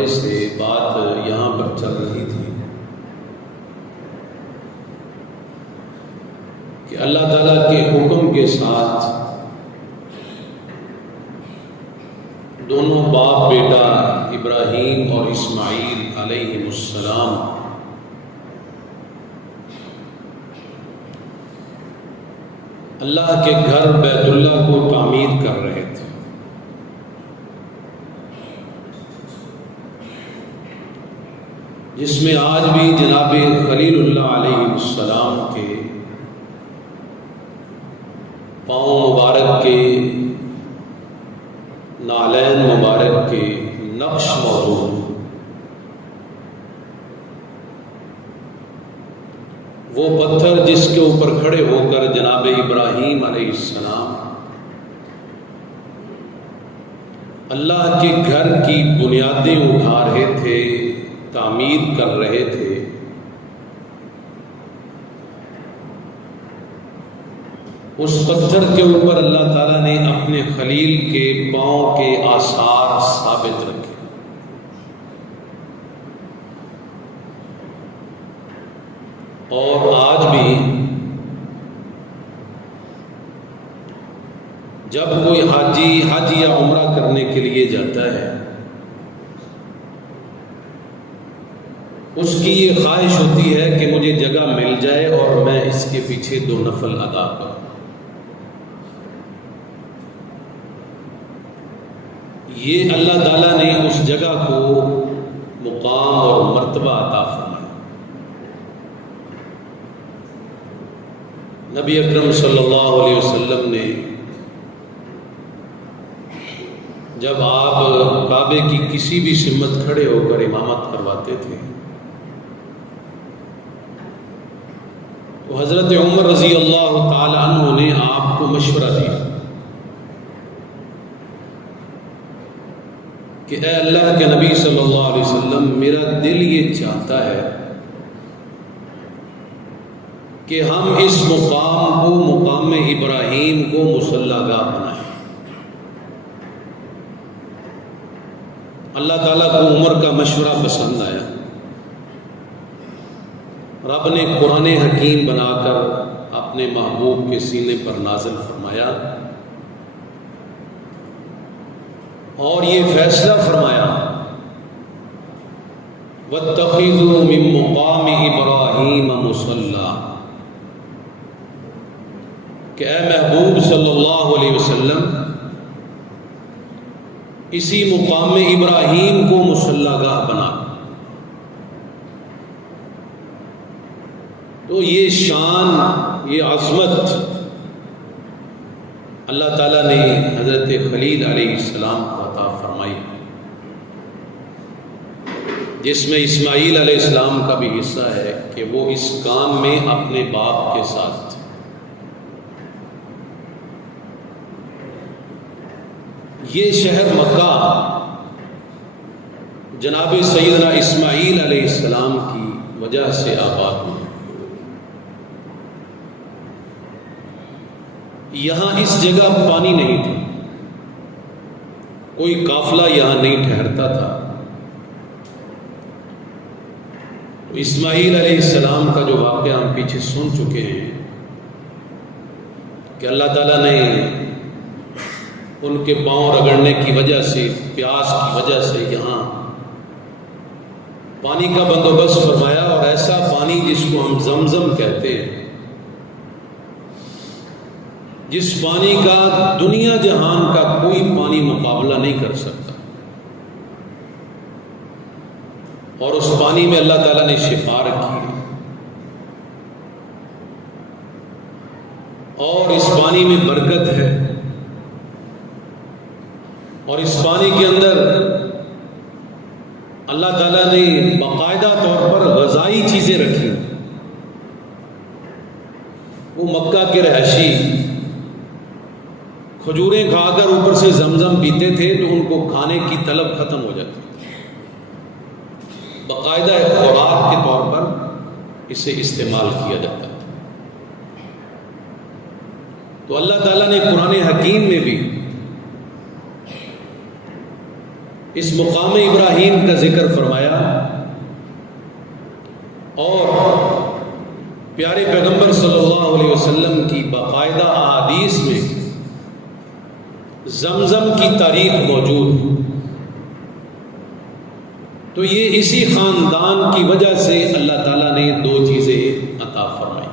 حوالے سے بات یہاں پر چل رہی تھی کہ اللہ تعالیٰ کے حکم کے ساتھ دونوں باپ بیٹا ابراہیم اور اسماعیل علیہ السلام اللہ کے گھر بیت اللہ کو تعمیر کر رہے تھے۔ جس میں آج بھی جناب خلیل اللہ علیہ السلام کے پاؤں مبارک کے نالین مبارک کے نقش موجود۔ وہ پتھر جس کے اوپر کھڑے ہو کر جناب ابراہیم علیہ السلام اللہ کے گھر کی بنیادیں اٹھا رہے تھے، تعمیر کر رہے تھے، اس پتھر کے اوپر اللہ تعالیٰ نے اپنے خلیل کے پاؤں کے آثار ثابت رکھے۔ اور آج بھی جب کوئی حاجی حج یا عمرہ کرنے کے لیے جاتا ہے، اس کی یہ خواہش ہوتی ہے کہ مجھے جگہ مل جائے اور میں اس کے پیچھے 2 نفل ادا کروں۔ یہ اللہ تعالیٰ نے اس جگہ کو مقام اور مرتبہ عطا فرمایا۔ نبی اکرم صلی اللہ علیہ وسلم نے جب آپ کعبے کی کسی بھی سمت کھڑے ہو کر امامت کرواتے تھے تو حضرت عمر رضی اللہ تعالی عنہ نے آپ کو مشورہ دیا کہ اے اللہ کے نبی صلی اللہ علیہ وسلم، میرا دل یہ چاہتا ہے کہ ہم اس مقام کو مقام ابراہیم کو مصلی گاہ بنائیں۔ اللہ تعالیٰ کو عمر کا مشورہ پسند آیا۔ رب نے قرآن حکیم بنا کر اپنے محبوب کے سینے پر نازل فرمایا اور یہ فیصلہ فرمایا وَاتَّخِذُوا مِن مُّقَامِ إِبْرَاهِيمَ مُصَلًّى، کہ اے محبوب صلی اللہ علیہ وسلم، اسی مقام ابراہیم کو مصلی گاہ بنا۔ تو یہ شان، یہ عظمت اللہ تعالیٰ نے حضرت خلیل علیہ السلام کو عطا فرمائی، جس میں اسماعیل علیہ السلام کا بھی حصہ ہے کہ وہ اس کام میں اپنے باپ کے ساتھ تھے۔ یہ شہر مکہ جناب سیدنا اسماعیل علیہ السلام کی وجہ سے آباد ہوا۔ یہاں اس جگہ پانی نہیں تھا، کوئی قافلہ یہاں نہیں ٹھہرتا تھا۔ اسماعیل علیہ السلام کا جو واقعہ ہم پیچھے سن چکے ہیں کہ اللہ تعالیٰ نے ان کے پاؤں رگڑنے کی وجہ سے، پیاس کی وجہ سے یہاں پانی کا بندوبست فرمایا، اور ایسا پانی جس کو ہم زمزم کہتے ہیں، جس پانی کا دنیا جہان کا کوئی پانی مقابلہ نہیں کر سکتا، اور اس پانی میں اللہ تعالیٰ نے شفا رکھی ہے، اور اس پانی میں برکت ہے، اور اس پانی کے اندر اللہ تعالیٰ نے باقاعدہ طور پر غذائی چیزیں رکھی۔ وہ مکہ کے رہائشی کھجوریں کھا کر اوپر سے زمزم پیتے تھے تو ان کو کھانے کی طلب ختم ہو جاتی تھی، باقاعدہ خوراک کے طور پر اسے استعمال کیا جاتا تھا۔ تو اللہ تعالیٰ نے قرآن حکیم میں بھی اس مقام ابراہیم کا ذکر فرمایا اور پیارے پیغمبر صلی اللہ علیہ وسلم کی باقاعدہ احادیث میں زمزم کی تاریخ موجود، تو یہ اسی خاندان کی وجہ سے اللہ تعالیٰ نے دو چیزیں عطا فرمائی۔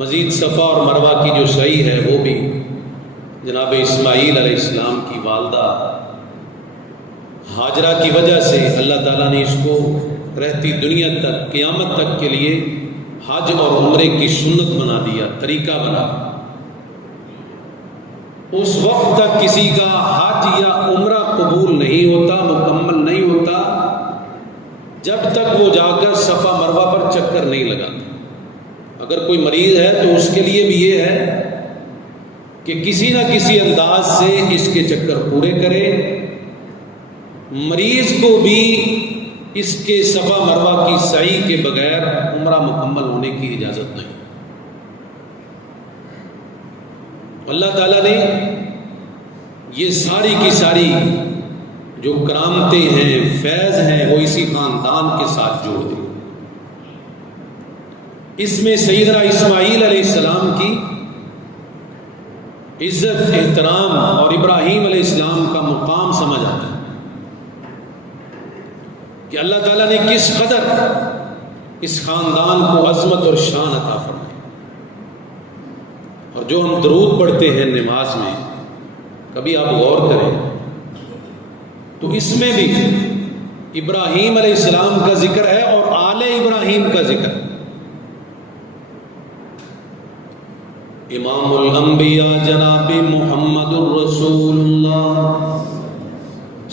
مزید صفا اور مروہ کی جو سعی ہے وہ بھی جناب اسماعیل علیہ السلام کی والدہ ہاجرہ کی وجہ سے اللہ تعالیٰ نے اس کو رہتی دنیا تک قیامت تک کے لیے حج اور عمرے کی سنت بنا دیا، طریقہ بنا دیا۔ اس وقت تک کسی کا حج یا عمرہ قبول نہیں ہوتا، مکمل نہیں ہوتا، جب تک وہ جا کر صفا مروہ پر چکر نہیں لگاتا۔ اگر کوئی مریض ہے تو اس کے لیے بھی یہ ہے کہ کسی نہ کسی انداز سے اس کے چکر پورے کرے۔ مریض کو بھی اس کے صفا مروہ کی سعی کے بغیر عمرہ مکمل ہونے کی اجازت نہیں۔ اللہ تعالیٰ نے یہ ساری کی ساری جو کرامتیں ہیں، فیض ہیں، وہ اسی خاندان کے ساتھ جوڑ دی۔ اس میں سیدنا اسماعیل علیہ السلام کی عزت، احترام اور ابراہیم علیہ السلام کا مقام سمجھ آتا ہے کہ اللہ تعالیٰ نے کس قدر اس خاندان کو عظمت اور شان عطا فرمائی۔ اور جو ہم درود پڑھتے ہیں نماز میں، کبھی آپ غور کریں تو اس میں بھی ابراہیم علیہ السلام کا ذکر ہے اور آل ابراہیم کا ذکر ہے۔ امام الانبیاء جناب محمد الرسول اللہ،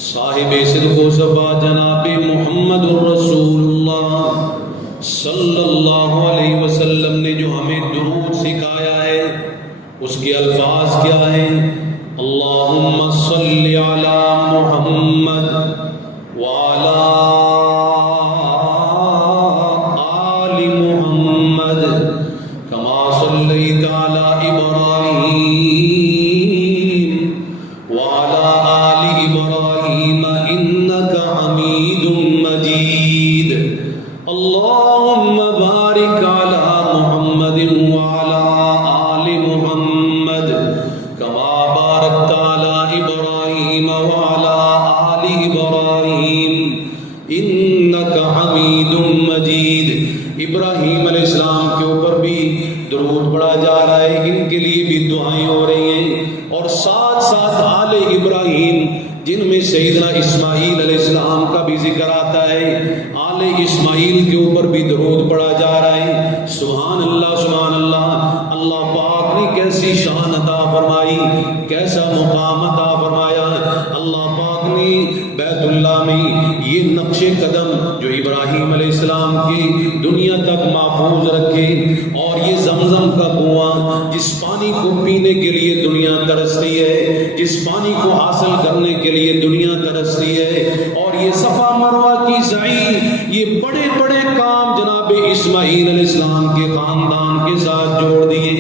صاحب صدق و صفا جناب محمد الرسول اللہ صلی اللہ علیہ وسلم نے جو ہمیں درود سکھایا ہے، اس کے الفاظ کیا ہیں؟ اللہم صلی علی محمد وعلی آل محمد کما صلیت علی ابراہیم وعلی آل ابراہیم انک حمید مجید۔ اللہم بارک علی محمد وعلی آل محمد کما بارکت علی ابراہیم وعلی آل ابراہیم انک حمید مجید۔ ابراہیم علیہ السلام کے اوپر بھی درود پڑھا جا رہا ہے، ان کے لیے بھی دعائیں ہو رہی ہیں، اور ساتھ ساتھ آل ابراہیم جن میں سیدنا اسماعیل علیہ السلام کا بھی ذکر آتا ہے، آل اسماعیل کے اوپر بھی درود پڑھا جا رہا ہے۔ سبحان اللہ، سبحان اللہ۔ اللہ پاک نے کیسی شان عطا فرمائی، کیسا مقام عطا فرمایا۔ اللہ پاک نے بیت اللہ میں یہ نقش قدم جو ابراہیم علیہ السلام کی دنیا تک محفوظ رکھے، اور یہ زمزم کا کنواں جس پانی کو پینے کے لیے دنیا ترستی ہے، جس پانی کو حاصل کرنے کے لیے دنیا ترستی ہے، اور یہ صفا مروہ کی سعی، یہ بڑے بڑے کام جناب اسماعیل علیہ السلام کے خاندان کے ساتھ جوڑ دیے،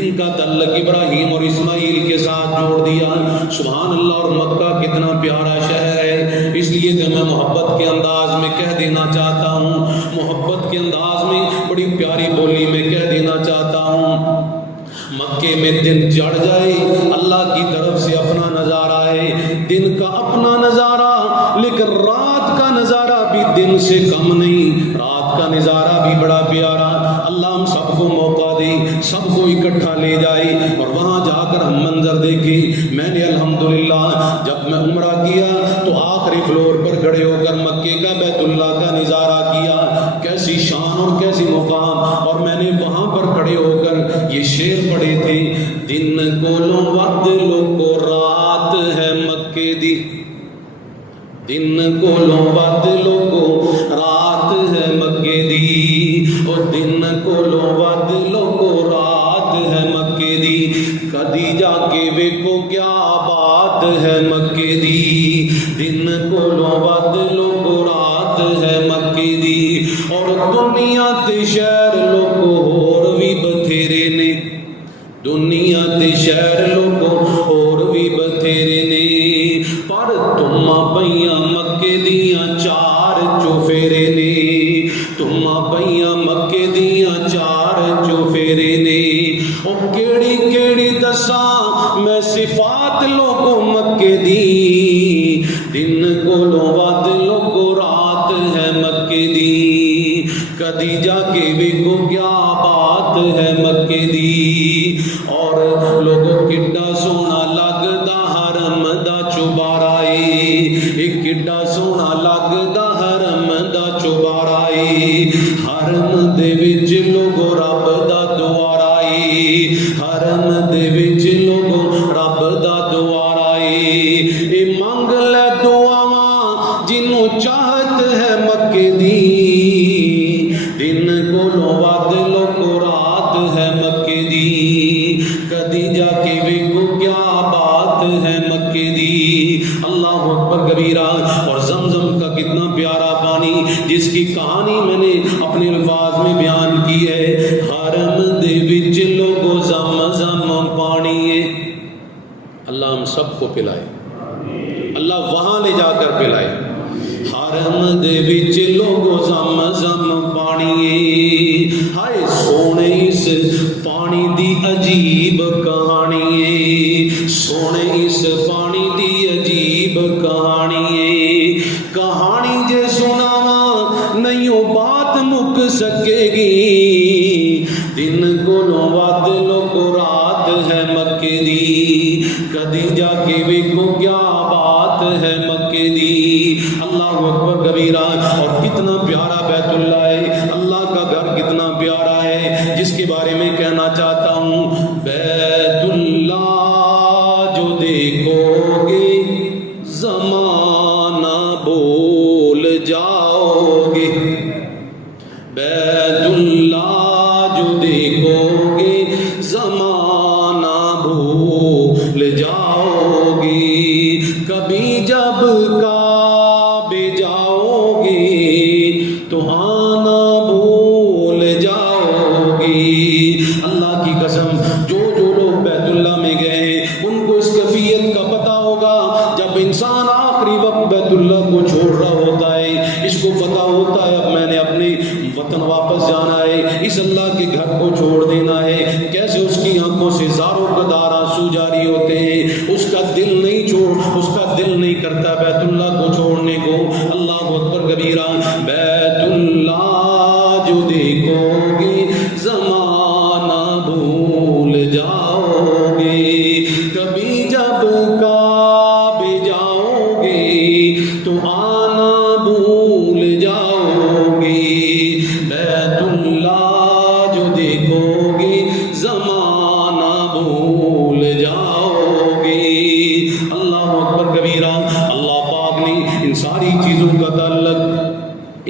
ان کا تعلق ابراہیم اور اسماعیل کے ساتھ جوڑ دیا۔ سبحان اللہ۔ اور مکہ کتنا پیارا شہر ہے، اس لیے کہ میں محبت کے انداز میں کہہ دینا چاہتا ہوں، محبت کے انداز میں بڑی پیاری بولی میں کہہ دینا چاہتا ہوں، مکے میں دن چڑھ جائے اللہ کی طرف سے اپنا نظارہ ہے، دن کا اپنا نظارہ، لیکن رات کا نظارہ بھی دن سے کم نہیں، رات کا نظارہ بھی بڑا پیارا۔ اللہ ہم سب کو موقع دے، سب کو اکٹھا لے جائے اور وہاں جا کر ہم منظر دیکھیں۔ میں نے الحمدللہ جب میں عمرہ کیا تو آخری فلور پر کھڑے ہو کر مکے کا بیت اللہ کا نظارہ کیا، کیسی شان اور کیسی مقام، اور میں نے وہاں پر کھڑے ہو کر یہ شعر پڑھے تھے، دن کو لو وقت لو کو رات ہے مکے دی، دن کو لو وقت لو کو رات ہے مکے دی، اور دن کو لو وقت لو کو رات ہے مکے دی، کدی جا کے ویکھو کیا بات ہے مکے دی، دن کو لو وقت لو کو رات ہے مکے دی، اور دنیا تے شہر لوگو اور بھی بتھیرے نے، دنیا تے شہر لوگو اور بھی بتھیرے نے، پر تم مکے دیاں 4 چوفیرے نے تما پئیاں مکے دیاں 4 چوفیرے نے او کیڑی کیڑی دساں میں صفات لوگوں مکے دی دن کولوں ود لوگوں رات ہے مکے دی کدی جا کے ویکھو کیا بات ہے مکے دی اور لوگوں کڈا سونا لگدا حرم دا چوبارا اے کڈا سونا لگدا حرم دا چوبارا اے حرم دے وچ لوگوں رب دا دوارا اے حرم دے وچ لوگوں رب دا دوارا اے منگ لے دعاواں جنوں چاہت ہے مکے دی دن کولوں ود لوگوں رات ہے مکے دی کدی جا کے ویکھو کیا بات ہے مکے دی اللہ اکبر کبیرہ اور زمزم کا کتنا پیارا پانی جس کی کہانی میں نے اپنے الفاظ میں بیان کی ہے حرم دے وچ لوگوں زمزم پانی ہے اللہ ہم سب کو پلائے اللہ وہاں لے جا کر پلائے حرم دے وچ لوگوں زمزم پانی ہے ہائے سونے اس پانی دی عجیب کہانی ہے سونے اس پانی دی عجیب کہانی ہے کہانی جے سناواں نہیں وہ بات مک سکے گی دن کولوں ود لوگوں رات ہے مکے دی کدی جا کے ویکھو کیا بات ہے مکے دی اللہ اکبر کبیرہ اور کتنا پیارا بیت اللہ ہے اللہ کا گھر کتنا پیارا ہے جس کے بارے میں کہنا چاہتا ہوں بیت اللہ جو دیکھو گے زمانہ بھول جاؤ گے بیت اللہ جو دیکھو گے زمانہ بھول جاؤ گے کبھی جب کعبے جاؤ گے تو آنا بھول جاؤ گے اللہ کی قسم جو لوگ بیت اللہ میں گئے ان کو اس کیفیت کا پتہ ہوگا جب انسان آخری وقت بیت اللہ کو چھوڑ رہا ہوتا ہے اس کو پتہ ہوتا ہے اب میں نے اپنے وطن واپس جانا ہے اس اللہ کے گھر کو چھوڑ دینا ہے کیسے اس کی آنکھوں سے زاروں قدار آنسو جاری ہوتے ہیں اس کا دل نہیں کرتا بیت اللہ کو چھوڑنے کو اللہ اکبر کبیرہ بیت اللہ جو دیکھو گے زمانہ بھول جاؤ گے کبھی جب کعبے جاؤ گے تو آنا بھول جاؤ گے بیت اللہ جو دیکھو گے زمانہ بھول جاؤ گے اللہ اکبر کبیرہ اللہ پاک نے ان ساری چیزوں کا تعلق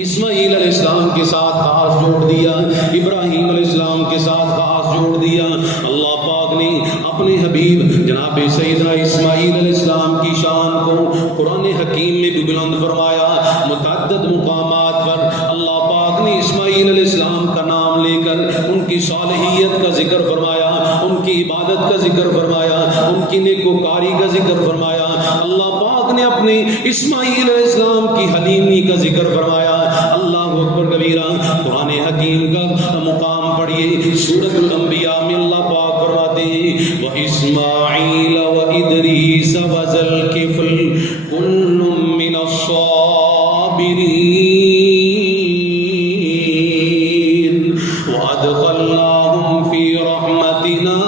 اسماعیل علیہ السلام کے ساتھ خاص جوڑ دیا ابراہیم علیہ السلام کے ساتھ خاص جوڑ دیا اللہ پاک نے اپنے حبیب جناب سیدنا اسماعیل علیہ السلام کی شان کو قرآن حکیم میں بھی بلند فرمایا متعدد مقامات پر اللہ پاک نے اسماعیل علیہ السلام کا نام لے کر ان کی صالحیت کا ذکر فرمایا ان کی عبادت کا ذکر فرمایا ان کی نیکوکاری کا ذکر فرمایا اللہ پاک نے اپنے اسماعیل علیہ السلام کی حلیمی کا ذکر فرمایا اللہ اکبر کبیرہ قرآن حکیم کا مقام پڑھیے سورۃ الانبیاء میں اللہ پاک فرماتے ہیں وَإِسْمَاعِيلَ وَإِدْرِيسَ وَذَا الْكِفْلِ كُلٌّ مِّنَ الصَّابِرِينَ وَأَدْخَلْنَاهُمْ فِي رَحْمَتِنَا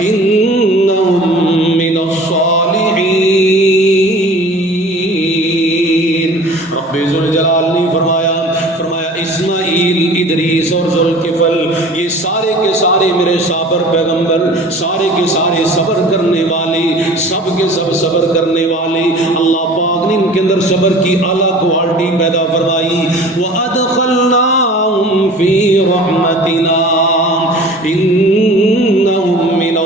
إِنَّهُمْ مِنَ الصَّالِحِينَ رب ذوالجلال نے فرمایا اسماعیل ادریس اور ذوالکفل یہ سارے کے سارے میرے صابر پیغمبر سارے کے سارے صبر کرنے والے سب کے سب صبر کرنے والے اللہ پاک نے ان کے اندر صبر کی اعلیٰ کوالٹی پیدا فرمائی وَأَدْخَلْنَاهُمْ فِي رَحْمَتِنَا إِنَّهُمْ مِنَ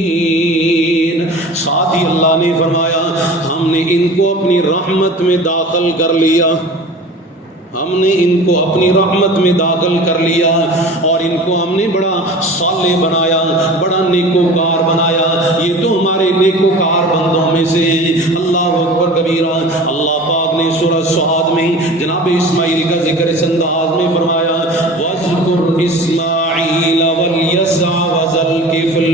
الصَّالِحِينَ ساتھ ہی اللہ نے فرمایا ہم نے ان کو اپنی رحمت میں داخل کر لیا ہم نے ان کو اپنی رحمت میں داخل کر لیا اور ان کو ہم نے بڑا صالح بنایا، بڑا نیکوکار بنایا، یہ تو ہمارے نیکوکار بندوں میں سے ہیں۔ اللہ اکبر کبیرہ۔ اللہ پاک نے سورہ صاد میں جناب اسماعیل کا ذکر اس انداز میں فرمایا، وَاذْكُرْ إِسْمَاعِيلَ وَالْيَسَعَ وَذَا الْكِفْلِ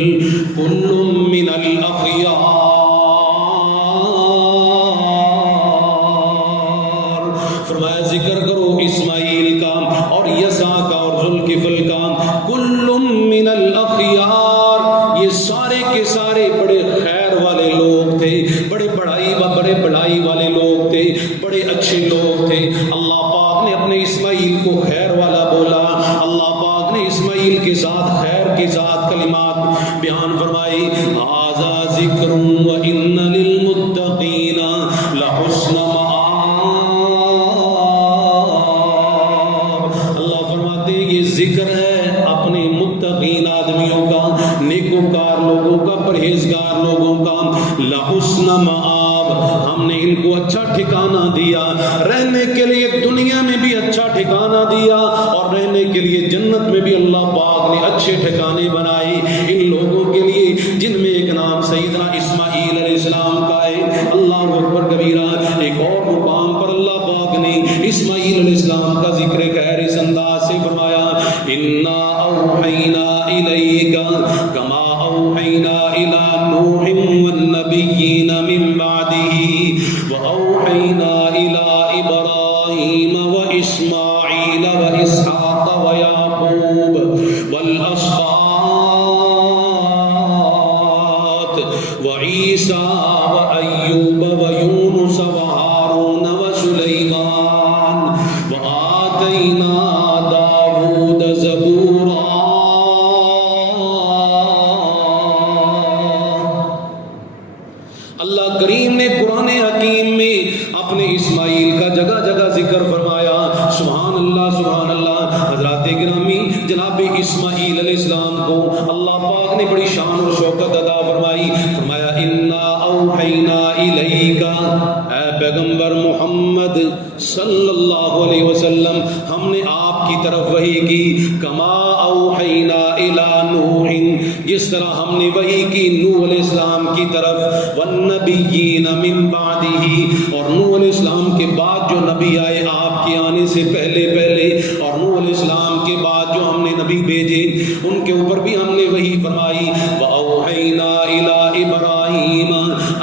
كُلٌّ مِّنَ الْأَخْيَارِ۔ فرمایا ذکر کرو اسماعیل کا اور یسع کا اور ذوالکفل کا، کل من الاخیار، یہ سارے کے سارے بڑے خیر والے لوگ تھے، بڑے بڑائی والے لوگ تھے، بڑے اچھے لوگ تھے۔ اللہ پاک نے اپنے اسماعیل کو خیر والا بولا، اللہ پاک نے اسماعیل کے ساتھ خیر کے ساتھ کلمات بیان فرمائی، ھذا ذکر وان للمتقین لحسن مآب۔ ذکر ہے اپنے متقین آدمیوں کا، نیکوکار لوگوں کا، پرہیزگار لوگوں کا، لحسن مآب، ہم نے ان کو اچھا ٹھکانہ دیا، رہنے کے لیے دنیا میں بھی اچھا ٹھکانہ دیا اور رہنے کے لیے جنت میں بھی اللہ پاک نے اچھے ٹھکانے بنائے ان لوگوں کے لیے جن میں ایک نام سیدنا اسماعیل علیہ السلام کا ہے۔ اللہ اکبر کبیرہ۔ ایک اور مقام پر اللہ پاک نے اسماعیل علیہ السلام کا ذکر خیر اس انداز سے فرمایا، اِنَّا أَوْحَيْنَا إِلَيْكَ كَمَا أَوْحَيْنَا إِلَىٰ نُوحٍ وَالنَّبِيِّينَ مِن بَعْدِهِ وَأَوْحَيْنَا إِلَىٰ إِبْرَاهِيمَ وَإِسْمَاعِيلَ وَإِسْحَاقَ وَيَعْقُوبَ وَالْأَسْبَاطِ وَعِيسَىٰ وَأَيُّوبَ وَيُونُسَ وَهَارُونَ وَسُلَيْمَانَ وَآتَيْنَا اللہ کریم نے قرآن حکیم میں اپنے اسماعیل کا جگہ جگہ ذکر فرمایا۔ سبحان اللہ سبحان اللہ۔ حضرات گرامی، جناب اسماعیل علیہ السلام کو اللہ پاک نے بڑی شان اور شوکت عطا فرمائی۔ فرمایا اِنَّا أَوْحَيْنَا إِلَيْكَ، اے پیغمبر محمد صلی اللہ علیہ وسلم، ہم نے آپ کی طرف وحی کی، کما اوحینا الی نوح، جس طرح ہم نے وحی کی نوح علیہ السلام کی طرف، والنبیین من بعدہ، اور نوح علیہ السلام کے بعد جو نبی آئے آپ کے آنے سے پہلے اور نوح علیہ السلام کے بعد جو ہم نے نبی بھیجے ان کے اوپر بھی ہم نے وحی فرمائی۔ وَأَوْحَيْنَا إِلَىٰ إِبْرَاهِيمَ،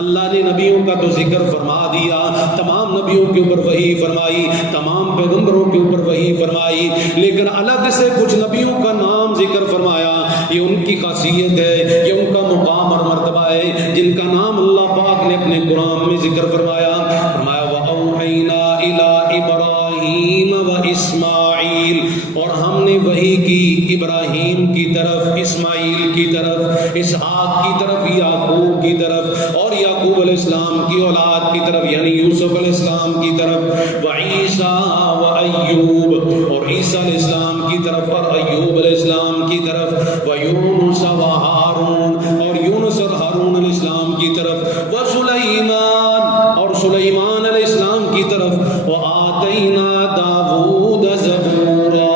اللہ نے نبیوں کا تو ذکر فرما دیا، تمام نبیوں کے اوپر وحی فرمائی، تمام پیغمبروں کے اوپر وحی فرمائی، لیکن الگ سے کچھ نبیوں کا نام ذکر فرمایا۔ یہ ان کی خاصیت ہے، یہ ان کا مقام اور مرتبہ ہے جن کا نام اللہ پاک نے اپنے قرآن میں ذکر فرمایا۔ فرمایا وَأَوْحَيْنَا إِلَىٰ إِبْرَاهِيمَ وَإِسْمَاعِيلَ، اور ہم نے وحی کی ابراہیم کی طرف، اسماعیل کی طرف، اسحاق کی طرف، یعقوب کی طرف، اور یعقوب علیہ السلام کی اولاد کی طرف یعنی یوسف علیہ السلام کی طرف، وعیسیٰ وایوب، اور عیسیٰ علیہ السلام کی طرف اور ایوب علیہ السلام کی طرف، ویونس وہارون، اور یونس اور ہارون علیہ السلام کی طرف، وسلیمان، اور سلیمان علیہ السلام کی طرف، وآتینا داود زبورا،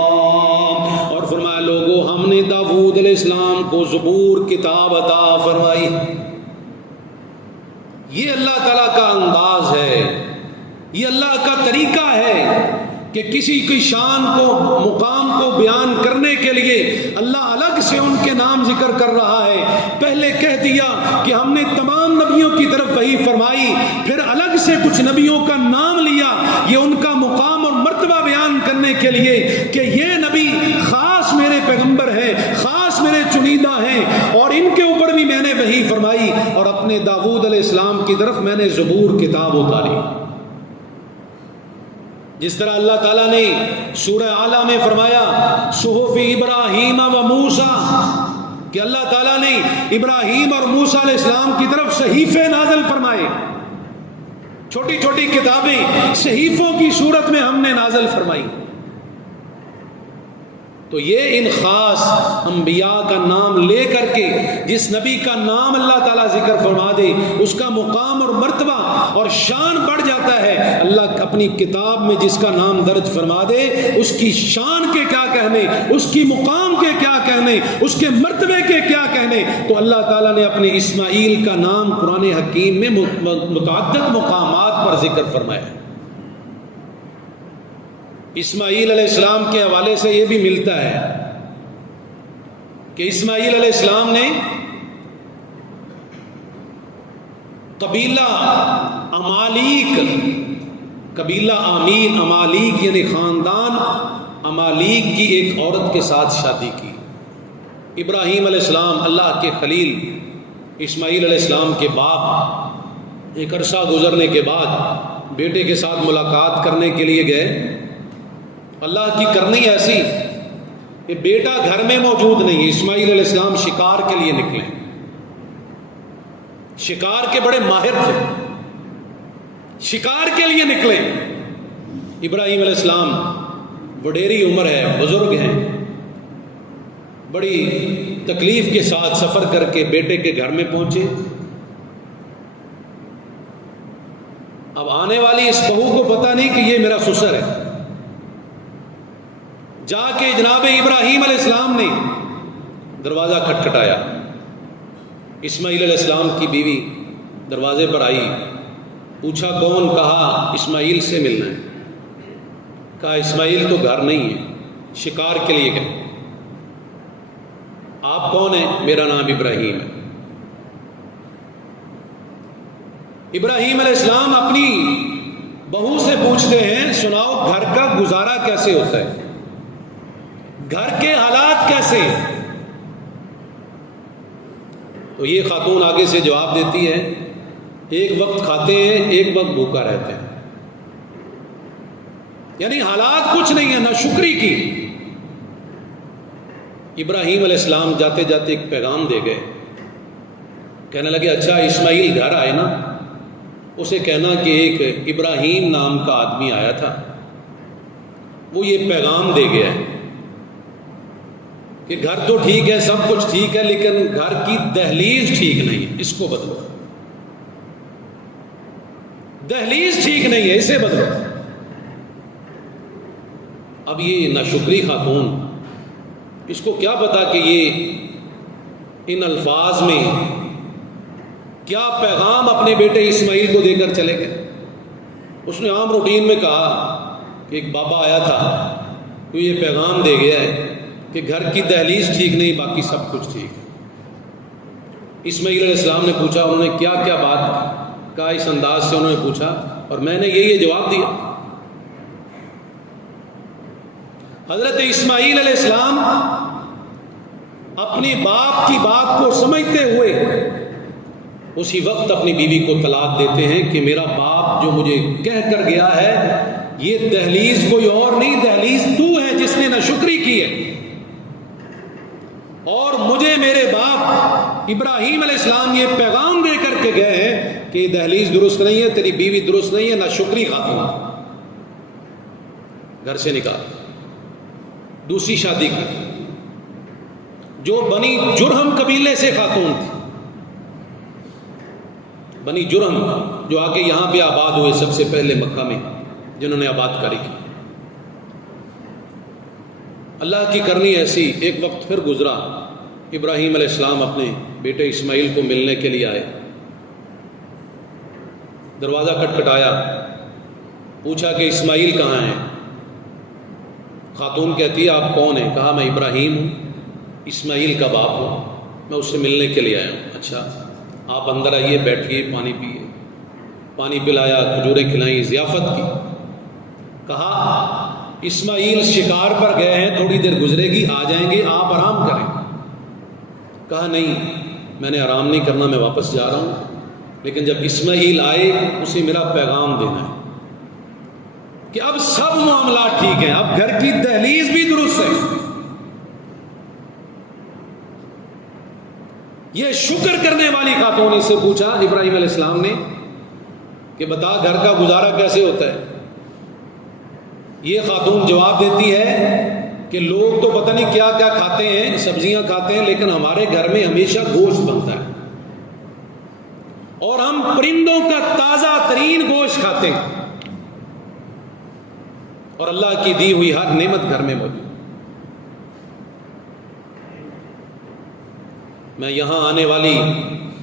اور فرمایا لوگوں ہم نے داود علیہ السلام کو زبور کتاب عطا فرمائی۔ یہ اللہ تعالیٰ کا انداز ہے، یہ اللہ کا طریقہ ہے کہ کسی کی شان کو، مقام کو بیان کرنے کے لیے اللہ الگ سے ان کے نام ذکر کر رہا ہے۔ پہلے کہہ دیا کہ ہم نے تمام نبیوں کی طرف وحی فرمائی، پھر الگ سے کچھ نبیوں کا نام لیا، یہ ان کا مقام اور مرتبہ بیان کرنے کے لیے کہ یہ نبی خاص میرے پیغمبر ہیں، خاص میرے چنیدہ ہیں، اور ان کے اوپر بھی میں نے وحی فرمائی، اور اپنے داؤد علیہ السلام کی طرف میں نے زبور کتاب اتاری۔ جس طرح اللہ تعالیٰ نے سورہ اعلیٰ میں فرمایا صحف ابراہیم و موسیٰ، کہ اللہ تعالیٰ نے ابراہیم اور موسیٰ علیہ السلام کی طرف صحیفے نازل فرمائے، چھوٹی چھوٹی کتابیں صحیفوں کی صورت میں ہم نے نازل فرمائی۔ تو یہ ان خاص انبیاء کا نام لے کر کے جس نبی کا نام اللہ تعالیٰ ذکر فرما دے اس کا مقام اور مرتبہ اور شان بڑھ جاتا ہے. اللہ اپنی کتاب میں جس کا نام درج فرما دے اس کی شان کے کیا کہنے, اس کی مقام کے کیا کہنے, اس کے مرتبے کے کیا کہنے. تو اللہ تعالیٰ نے اپنے اسماعیل کا نام قرآن حکیم میں متعدد مقامات پر ذکر فرمایا ہے. اسماعیل علیہ السلام کے حوالے سے یہ بھی ملتا ہے کہ اسماعیل علیہ السلام نے قبیلہ امالیک, قبیلہ آمین, امالیک یعنی خاندان امالیک کی ایک عورت کے ساتھ شادی کی. ابراہیم علیہ السلام اللہ کے خلیل اسماعیل علیہ السلام کے باپ ایک عرصہ گزرنے کے بعد بیٹے کے ساتھ ملاقات کرنے کے لیے گئے. اللہ کی کرنی ایسی کہ بیٹا گھر میں موجود نہیں ہے. اسماعیل علیہ السلام شکار کے لیے نکلے, شکار کے بڑے ماہر تھے, شکار کے لیے نکلے. ابراہیم علیہ السلام وڈیری عمر ہے, بزرگ ہیں, بڑی تکلیف کے ساتھ سفر کر کے بیٹے کے گھر میں پہنچے. اب آنے والی اس بہو کو پتہ نہیں کہ یہ میرا سسر ہے. جا کے جناب ابراہیم علیہ السلام نے دروازہ کھٹکھٹایا. اسماعیل علیہ السلام کی بیوی دروازے پر آئی, پوچھا کون؟ کہا اسماعیل سے ملنا ہے. کہا اسماعیل تو گھر نہیں ہے, شکار کے لیے گئے. آپ کون ہیں؟ میرا نام ابراہیم ہے. ابراہیم علیہ السلام اپنی بہو سے پوچھتے ہیں سناؤ گھر کا گزارا کیسے ہوتا ہے, گھر کے حالات کیسے ہیں؟ تو یہ خاتون آگے سے جواب دیتی ہے ایک وقت کھاتے ہیں, ایک وقت بھوکا رہتے ہیں. یعنی حالات کچھ نہیں ہے, نہ شکری کی. ابراہیم علیہ السلام جاتے جاتے ایک پیغام دے گئے, کہنے لگے اچھا اسماعیل گھر آئے نا, اسے کہنا کہ ایک ابراہیم نام کا آدمی آیا تھا, وہ یہ پیغام دے گیا ہے کہ گھر تو ٹھیک ہے, سب کچھ ٹھیک ہے, لیکن گھر کی دہلیز ٹھیک نہیں ہے, اس کو بدلو. دہلیز ٹھیک نہیں ہے, اسے بدلو. اب یہ ناشکری خاتون, اس کو کیا پتا کہ یہ ان الفاظ میں کیا پیغام اپنے بیٹے اسماعیل کو دے کر چلے گئے. اس نے عام روٹین میں کہا کہ ایک بابا آیا تھا, تو یہ پیغام دے گیا ہے کہ گھر کی دہلیز ٹھیک نہیں, باقی سب کچھ ٹھیک ہے. اسماعیل علیہ السلام نے پوچھا انہوں نے کیا کیا بات کہا, اس انداز سے انہوں نے پوچھا اور میں نے یہ جواب دیا. حضرت اسماعیل علیہ السلام اپنے باپ کی بات کو سمجھتے ہوئے اسی وقت اپنی بیوی کو طلاق دیتے ہیں کہ میرا باپ جو مجھے کہہ کر گیا ہے یہ دہلیز کوئی اور نہیں, دہلیز تو ہے جس نے ناشکری کی ہے. اور مجھے میرے باپ ابراہیم علیہ السلام یہ پیغام دے کر کے گئے ہیں کہ یہ دہلیز درست نہیں ہے, تیری بیوی درست نہیں ہے, ناشکری خاتون, گھر سے نکال. دوسری شادی کی جو بنی جرہم قبیلے سے خاتون تھی, بنی جرہم جو آ کے یہاں پہ آباد ہوئے سب سے پہلے مکہ میں, جنہوں نے آباد کاری کی. اللہ کی کرنی ایسی, ایک وقت پھر گزرا, ابراہیم علیہ السلام اپنے بیٹے اسماعیل کو ملنے کے لیے آئے. دروازہ کھٹکھٹایا, پوچھا کہ اسماعیل کہاں ہیں. خاتون کہتی ہے آپ کون ہیں؟ کہا میں ابراہیم ہوں, اسماعیل کا باپ ہوں, میں اس سے ملنے کے لیے آیا ہوں. اچھا آپ اندر آئیے, بیٹھیے, پانی پیئے. پانی پلایا, کھجوریں کھلائیں, ضیافت کی. کہا اسماعیل شکار پر گئے ہیں, تھوڑی دیر گزرے گی آ جائیں گے, آپ آرام کریں. کہا نہیں میں نے آرام نہیں کرنا, میں واپس جا رہا ہوں, لیکن جب اسماعیل آئے اسے میرا پیغام دینا ہے کہ اب سب معاملات ٹھیک ہیں, اب گھر کی دہلیز بھی درست ہے. یہ شکر کرنے والی خاتون سے پوچھا ابراہیم علیہ السلام نے کہ بتا گھر کا گزارا کیسے ہوتا ہے. یہ خاتون جواب دیتی ہے کہ لوگ تو پتہ نہیں کیا کیا کھاتے ہیں، سبزیاں کھاتے ہیں، لیکن ہمارے گھر میں ہمیشہ گوشت بنتا ہے، اور ہم پرندوں کا تازہ ترین گوشت کھاتے ہیں، اور اللہ کی دی ہوئی ہر نعمت گھر میں موجود۔ میں یہاں آنے والی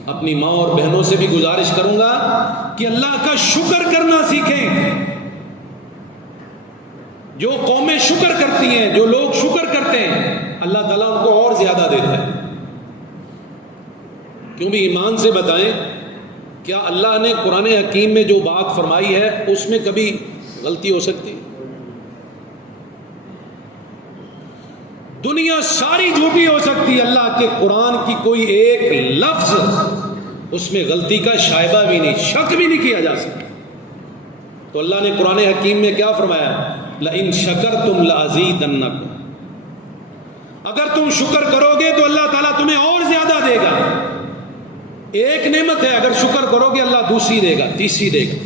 اپنی ماں اور بہنوں سے بھی گزارش کروں گا کہ اللہ کا شکر کرنا سیکھیں۔ جو قومیں شکر کرتی ہیں، جو لوگ شکر کرتے ہیں، اللہ تعالیٰ ان کو اور زیادہ دیتا ہے۔ کیوں بھی ایمان سے بتائیں، کیا اللہ نے قرآن حکیم میں جو بات فرمائی ہے اس میں کبھی غلطی ہو سکتی؟ دنیا ساری جھوٹی ہو سکتی، اللہ کے قرآن کی کوئی ایک لفظ اس میں غلطی کا شائبہ بھی نہیں، شک بھی نہیں کیا جا سکتا۔ تو اللہ نے قرآن حکیم میں کیا فرمایا؟ لَإِن شَكَرْتُمْ لَأَزِيدَنَّكُمْ، اگر تم شکر کرو گے تو اللہ تعالیٰ تمہیں اور زیادہ دے گا۔ ایک نعمت ہے، اگر شکر کرو گے اللہ دوسری دے گا، تیسری دے گا۔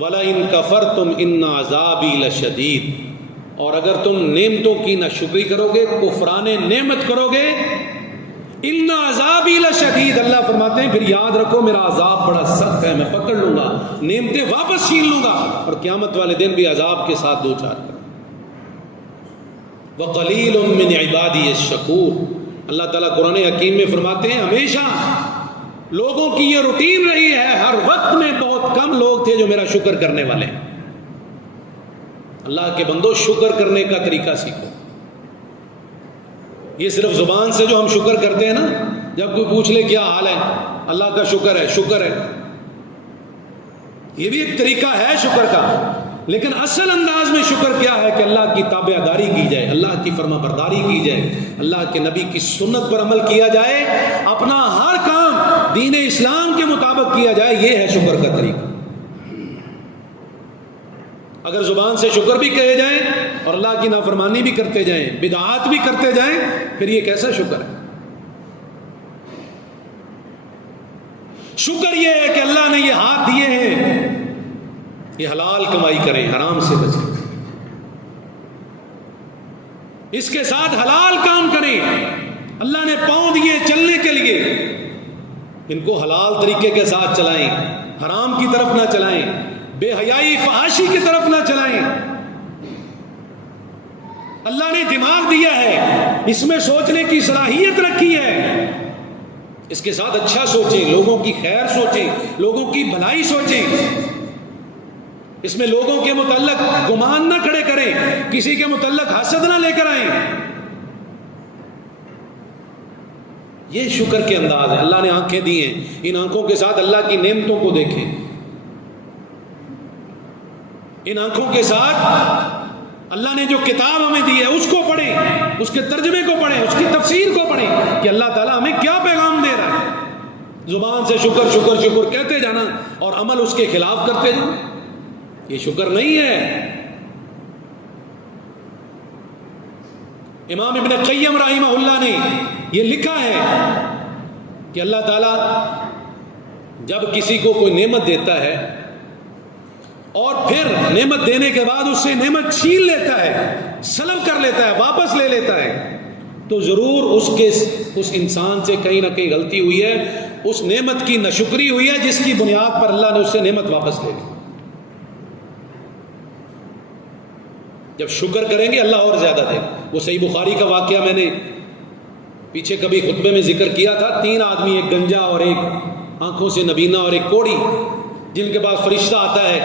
وَلَئِن كَفَرْتُمْ إِنَّ عَذَابِي لَشَدِيدٌ، اور اگر تم نعمتوں کی ناشکری کرو گے، کفران نعمت کرو گے، ان عذابی لشدید، اللہ فرماتے ہیں پھر یاد رکھو میرا عذاب بڑا سخت ہے، میں پکڑ لوں گا، نعمتیں واپس چھین لوں گا، اور قیامت والے دن بھی عذاب کے ساتھ دو چار کروں۔ وقلیل من عبادی الشکور، اللہ تعالیٰ قرآن حکیم میں فرماتے ہیں ہمیشہ لوگوں کی یہ روٹین رہی ہے، ہر وقت میں بہت کم لوگ تھے جو میرا شکر کرنے والے ہیں۔ اللہ کے بندو شکر کرنے کا طریقہ سیکھو۔ یہ صرف زبان سے جو ہم شکر کرتے ہیں نا، جب کوئی پوچھ لے کیا حال ہے، اللہ کا شکر ہے، شکر ہے، یہ بھی ایک طریقہ ہے شکر کا، لیکن اصل انداز میں شکر کیا ہے کہ اللہ کی تابع داری کی جائے، اللہ کی فرما برداری کی جائے، اللہ کے نبی کی سنت پر عمل کیا جائے، اپنا ہر کام دین اسلام کے مطابق کیا جائے، یہ ہے شکر کا طریقہ۔ اگر زبان سے شکر بھی کہے جائیں اور اللہ کی نافرمانی بھی کرتے جائیں، بدعات بھی کرتے جائیں، پھر یہ کیسا شکر ہے؟ شکر یہ ہے کہ اللہ نے یہ ہاتھ دیے ہیں، یہ حلال کمائی کریں، حرام سے بچیں، اس کے ساتھ حلال کام کریں۔ اللہ نے پاؤں دیے چلنے کے لیے، ان کو حلال طریقے کے ساتھ چلائیں، حرام کی طرف نہ چلائیں، بے حیائی فحاشی کی طرف نہ چلائیں۔ اللہ نے دماغ دیا ہے، اس میں سوچنے کی صلاحیت رکھی ہے، اس کے ساتھ اچھا سوچیں، لوگوں کی خیر سوچیں، لوگوں کی بھلائی سوچیں، اس میں لوگوں کے متعلق گمان نہ کھڑے کریں، کسی کے متعلق حسد نہ لے کر آئیں۔ یہ شکر کے انداز ہے۔ اللہ نے آنکھیں دی ہیں، ان آنکھوں کے ساتھ اللہ کی نعمتوں کو دیکھیں، ان آنکھوں کے ساتھ اللہ نے جو کتاب ہمیں دی ہے اس کو پڑھیں، اس کے ترجمے کو پڑھیں، اس کی تفسیر کو پڑھیں کہ اللہ تعالیٰ ہمیں کیا پیغام دے رہا ہے۔ زبان سے شکر شکر شکر کہتے جانا اور عمل اس کے خلاف کرتے جانا، یہ شکر نہیں ہے۔ امام ابن قیم رحمہ اللہ نے یہ لکھا ہے کہ اللہ تعالیٰ جب کسی کو کوئی نعمت دیتا ہے اور پھر نعمت دینے کے بعد اس سے نعمت چھین لیتا ہے، سلب کر لیتا ہے، واپس لے لیتا ہے، تو ضرور اس انسان سے کہیں نہ کہیں غلطی ہوئی ہے، اس نعمت کی ناشکری ہوئی ہے جس کی بنیاد پر اللہ نے اس سے نعمت واپس لے لی۔ جب شکر کریں گے اللہ اور زیادہ دے گا۔ وہ صحیح بخاری کا واقعہ میں نے پیچھے کبھی خطبے میں ذکر کیا تھا، 3 آدمی، ایک گنجا اور ایک آنکھوں سے نبینا اور ایک کوڑی، جن کے پاس فرشتہ آتا ہے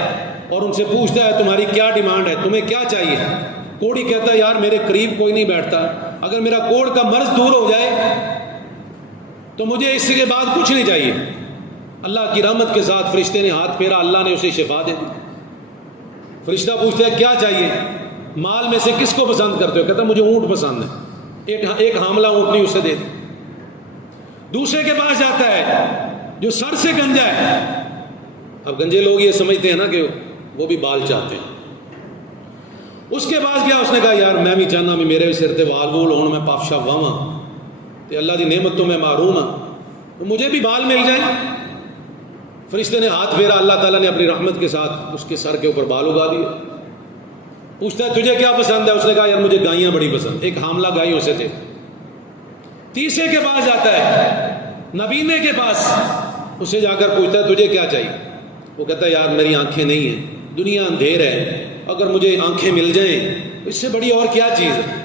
اور ان سے پوچھتا ہے تمہاری کیا ڈیمانڈ ہے، تمہیں کیا چاہیے؟ کوڑی کہتا ہے یار میرے قریب کوئی نہیں بیٹھتا، اگر میرا کوڑ کا مرض دور ہو جائے تو مجھے اس کے بعد کچھ نہیں چاہیے۔ اللہ کی رحمت کے ساتھ فرشتے نے ہاتھ پھیرا، اللہ نے اسے شفا دے دی۔ فرشتہ پوچھتا ہے کیا چاہیے؟ مال میں سے کس کو پسند کرتے ہو؟ کہتا مجھے اونٹ پسند ہے، ایک حاملہ اونٹنی اسے دے دی۔ دوسرے کے پاس جاتا ہے جو سر سے گنجا ہے، اب گنجے لوگ یہ سمجھتے ہیں نا کہ وہ بھی بال چاہتے ہیں، اس کے پاس گیا، اس نے کہا یار میں بھی چاہنا بھی میرے بھی سر تے وال وول ہون، میں پافشا واواں تے اللہ دی نعمت تو میں محروم ہاں، تو مجھے بھی بال مل جائیں۔ فرشتے نے ہاتھ پھیرا، اللہ تعالیٰ نے اپنی رحمت کے ساتھ اس کے سر کے اوپر بال اگا دیے۔ پوچھتا ہے تجھے کیا پسند ہے؟ اس نے کہا یار مجھے گائیاں بڑی پسند. ایک حاملہ گائے اسے تھے. تیسرے کے پاس جاتا ہے, نبینے کے پاس, اسے جا کر پوچھتا ہے تجھے کیا چاہیے؟ وہ کہتا ہے یار میری آنکھیں نہیں ہیں, دنیا اندھیر ہے, اگر مجھے آنکھیں مل جائیں اس سے بڑی اور کیا چیز ہے.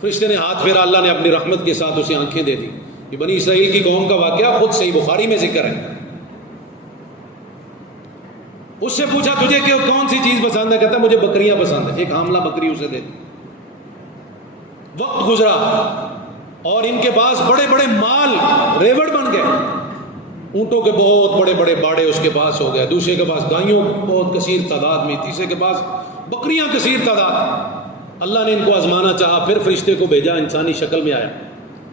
فرشتے نے ہاتھ پھیرا, اللہ نے اپنی رحمت کے ساتھ اسے آنکھیں دے دی. یہ بنی اسرائیل کی قوم کا واقعہ خود صحیح بخاری میں ذکر ہے. اس سے پوچھا تجھے کہ کون سی چیز پسند ہے؟ کہتا مجھے بکریاں پسند ہے. ایک حاملہ بکری اسے دے دی. وقت گزرا اور ان کے پاس بڑے بڑے مال ریوڑ بن گئے. اونٹوں کے بہت بڑے بڑے باڑے اس کے پاس ہو گئے, دوسرے کے پاس گائیوں بہت کثیر تعداد میں, تیسرے کے پاس بکریاں کثیر تعداد. اللہ نے ان کو آزمانا چاہا, پھر فرشتے کو بھیجا, انسانی شکل میں آیا,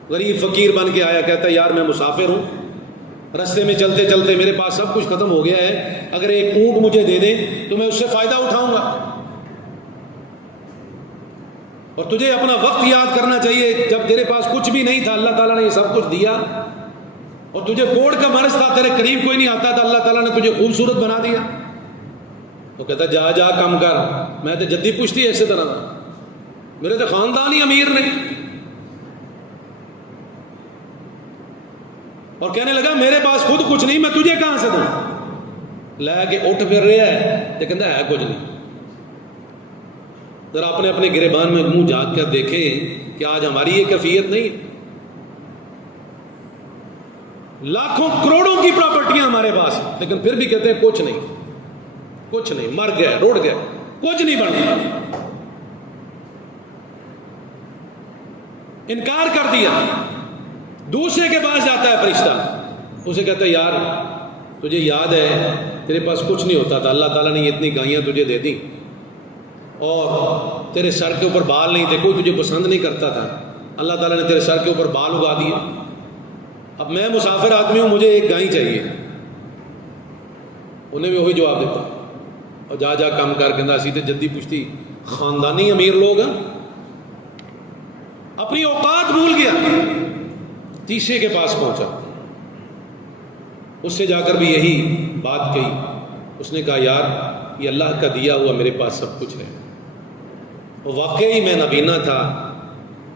غریب فقیر بن کے آیا. کہتا ہے یار میں مسافر ہوں, رستے میں چلتے چلتے میرے پاس سب کچھ ختم ہو گیا ہے, اگر ایک اونٹ مجھے دے دیں تو میں اس سے فائدہ اٹھاؤں گا. اور تجھے اپنا وقت یاد کرنا چاہیے, جب تیرے پاس کچھ بھی نہیں تھا اللہ تعالیٰ نے یہ سب کچھ دیا, اور تجھے کوڑ کا مرض تھا, تیرے قریب کوئی نہیں آتا تھا, اللہ تعالیٰ نے تجھے خوبصورت بنا دیا. وہ کہتا جا جا کم کر, میں تو جدی پشتی ایسے طرح تھا, میرے تو خاندان ہی امیر نہیں. اور کہنے لگا میرے پاس خود کچھ نہیں, میں تجھے کہاں سے دوں؟ لے کے اٹھ پھر رہا ہے, لیکن ہے کچھ نہیں. ذرا اپنے اپنے گریبان میں منہ جھانک کر دیکھیں کہ آج ہماری یہ کیفیت نہیں. لاکھوں کروڑوں کی پراپرٹیاں ہمارے پاس, لیکن پھر بھی کہتے ہیں کچھ نہیں, کچھ نہیں, مر گئے, روڑ گئے, کچھ نہیں بن گیا. انکار کر دیا. دوسرے کے پاس جاتا ہے فرشتہ, اسے کہتا ہے یار تجھے یاد ہے تیرے پاس کچھ نہیں ہوتا تھا, اللہ تعالیٰ نے یہ اتنی گائیاں تجھے دے دی, اور تیرے سر کے اوپر بال نہیں تھے, کوئی تجھے پسند نہیں کرتا تھا, اللہ تعالیٰ نے تیرے سر کے اوپر بال اگا دیے. اب میں مسافر آدمی ہوں, مجھے ایک گائے چاہیے. انہیں بھی وہی جواب دیتا, اور جا جا کام کر کے اسی تے جدی پوچھتی خاندانی امیر لوگ ہیں, اپنی اوقات بھول گیا. تیسرے کے پاس پہنچا, اس سے جا کر بھی یہی بات کہی. اس نے کہا یار یہ اللہ کا دیا ہوا میرے پاس سب کچھ ہے, اور واقعی میں نابینا تھا,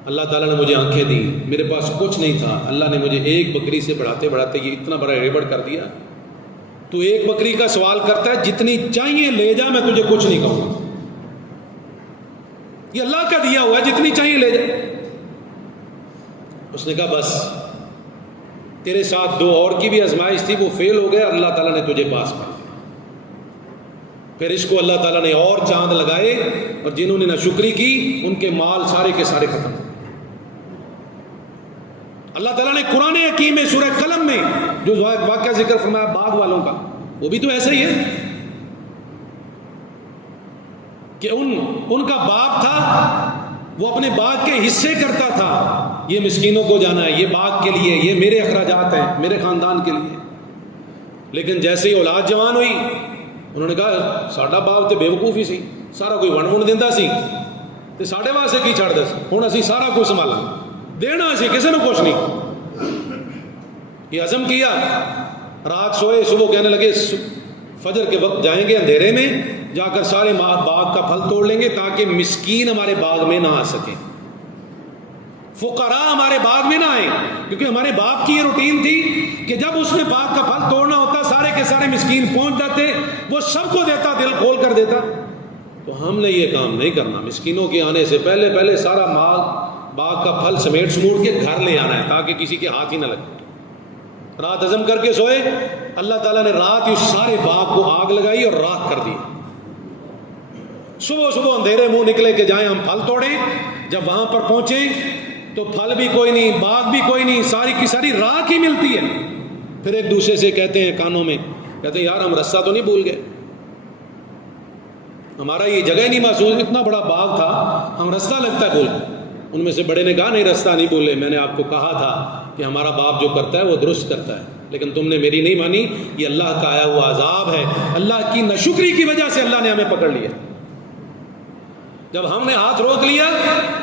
اللہ تعالیٰ نے مجھے آنکھیں دی, میرے پاس کچھ نہیں تھا, اللہ نے مجھے ایک بکری سے بڑھاتے بڑھاتے یہ اتنا بڑا ریوڑ کر دیا. تو ایک بکری کا سوال کرتا ہے, جتنی چاہیے لے جا, میں تجھے کچھ نہیں کہوں گا. یہ اللہ کا دیا ہوا ہے, جتنی چاہیے لے جا. اس نے کہا بس تیرے ساتھ دو اور کی بھی آزمائش تھی, وہ فیل ہو گیا, اللہ تعالیٰ نے تجھے پاس کر دیا. پھر اس کو اللہ تعالیٰ نے اور چاند لگائے, اور جنہوں نے ناشکری کی ان کے مال سارے کے سارے ختم. اللہ تعالیٰ نے قرآن حکیم میں سورہ قلم میں جو واقعہ ذکر فرمایا باغ والوں کا, وہ بھی تو ایسا ہی ہے کہ ان کا باغ تھا, وہ اپنے باغ کے حصے کرتا تھا, یہ مسکینوں کو جانا ہے, یہ باغ کے لیے, یہ میرے اخراجات ہیں میرے خاندان کے لیے. لیکن جیسے ہی اولاد جوان ہوئی, انہوں نے کہا ساڈا باپ تے بیوقوف ہی سی, سارا کوئی ون ون دیندا سی تے ساڈے واسطے کی چھڑدا سی, ہن اسی سارا کچھ سنبھالاں, دینا سی کسے نو کچھ نہیں. یہ عزم کیا, رات سوئے, صبح کہنے لگے فجر کے وقت جائیں گے اندھیرے میں, جا کر سارے باغ کا پھل توڑ لیں گے تاکہ مسکین ہمارے باغ میں نہ آ سکیں, فقراء ہمارے باغ میں نہ آئیں. کیونکہ ہمارے باپ کی یہ روٹین تھی کہ جب اس نے باغ کا پھل توڑنا ہوتا, سارے کے سارے مسکین پہنچ جاتے, وہ سب کو دیتا, دل کھول کر دیتا. تو ہم نے یہ کام نہیں کرنا, مسکینوں کے آنے سے پہلے سارا باغ کا پھل سمیٹ سموٹ کے گھر لے آنا ہے تاکہ کسی کے ہاتھ ہی نہ لگے. رات عزم کر کے سوئے, اللہ تعالیٰ نے رات اس سارے باغ کو آگ لگائی اور راکھ کر دی. صبح اندھیرے منہ نکلے کہ جائیں ہم پھل توڑیں. جب وہاں پر پہنچے تو پھل بھی کوئی نہیں, باغ بھی کوئی نہیں, ساری کی ساری راکھ ہی ملتی ہے. پھر ایک دوسرے سے کہتے ہیں کانوں میں, کہتے ہیں یار ہم رستہ تو نہیں بھول گئے, ہمارا یہ جگہ نہیں محسوس, اتنا بڑا باغ تھا, ہم رستہ لگتا ہے بھول گئے. ان میں سے بڑے نے کہا نہیں رستہ نہیں بھولے, میں نے آپ کو کہا تھا کہ ہمارا باپ جو کرتا ہے وہ درست کرتا ہے, لیکن تم نے میری نہیں مانی. یہ اللہ کا آیا ہوا عذاب ہے, اللہ کی ناشکری کی وجہ سے اللہ نے ہمیں پکڑ لیا. جب ہم نے ہاتھ روک لیا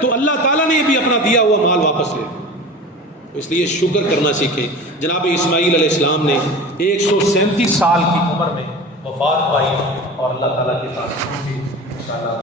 تو اللہ تعالیٰ نے بھی اپنا دیا ہوا مال واپس لیا. اس لیے شکر کرنا سیکھیں. جناب اسماعیل علیہ السلام نے 137 سال کی عمر میں وفات پائی اور اللہ تعالیٰ کے پاس